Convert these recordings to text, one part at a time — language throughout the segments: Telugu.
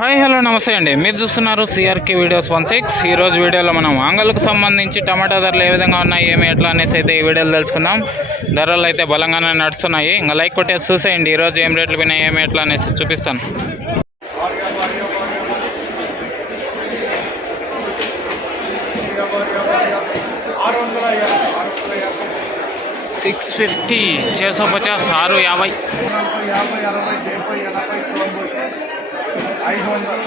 హాయ్ హలో నమస్తే అండి. మీరు చూస్తున్నారు సిఆర్కే వీడియోస్ వన్ సిక్స్ ఈ రోజు వీడియోలో మనం ఆంగల్కు సంబంధించి టమాటా ధరలు ఏ విధంగా ఉన్నాయి ఏమి ఎట్లా అనేసి అయితే ఈ వీడియోలో తెలుసుకుందాం. ధరలు అయితే బలంగానే నడుస్తున్నాయి. ఇంకా లైక్ కొట్టేసి చూసేయండి. ఈరోజు ఏం రేట్లు పోయినాయి ఏమి ఎట్లా అనేసి చూపిస్తాను. సిక్స్ ఫిఫ్టీ చేసో పచాస్ ఆరు యాభై. ఐదు వందలు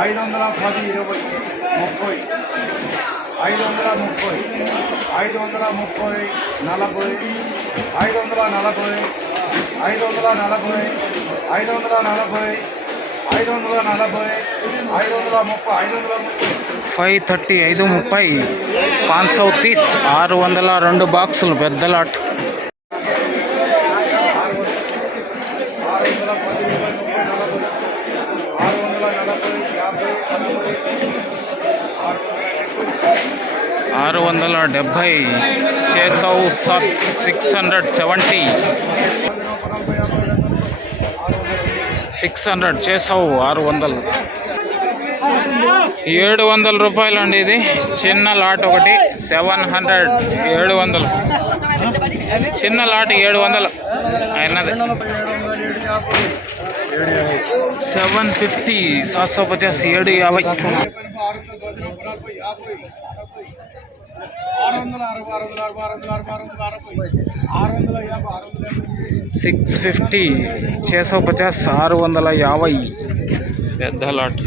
ఐదు వందల పది ఇరవై ముప్పై ఐదు వందల ముప్పై ఐదు వందల ముప్పై నలభై ఐదు వందల నలభై ఐదు వందల నలభై ఐదు వందల నలభై ఐదు వందల నలభై ఐదు వందల ముప్పై ఐదు వందల ముప్పై ఫైవ్ థర్టీ ఐదు ముప్పై పాన్ సౌ తీస్ ఆరు వందల రెండు బాక్సులు పెద్ద లాట్ ఆరు వందల పది ముప్పై నలభై ఆరు వందల నలభై యాభై అరవై ఆరు వందల డెబ్బై ఆరు డెబ్భై చేసౌ సాత్ six hundred seventy six hundred చేసావు ఆరు వందలు. ఏడు వందల రూపాయలు అండి ఇది. చిన్న లాట్ ఒకటి సెవెన్ హండ్రెడ్ ఏడు వందలు చిన్న లాట్ ఏడు వందలు అయినది వందల సెవెన్ ఫిఫ్టీ సాత్ సో పచాస్ ఏడు యాభై. యాభై సిక్స్ ఫిఫ్టీ చేసో పచాస్ ఆరు వందల యాభై. పెద్ద లాట్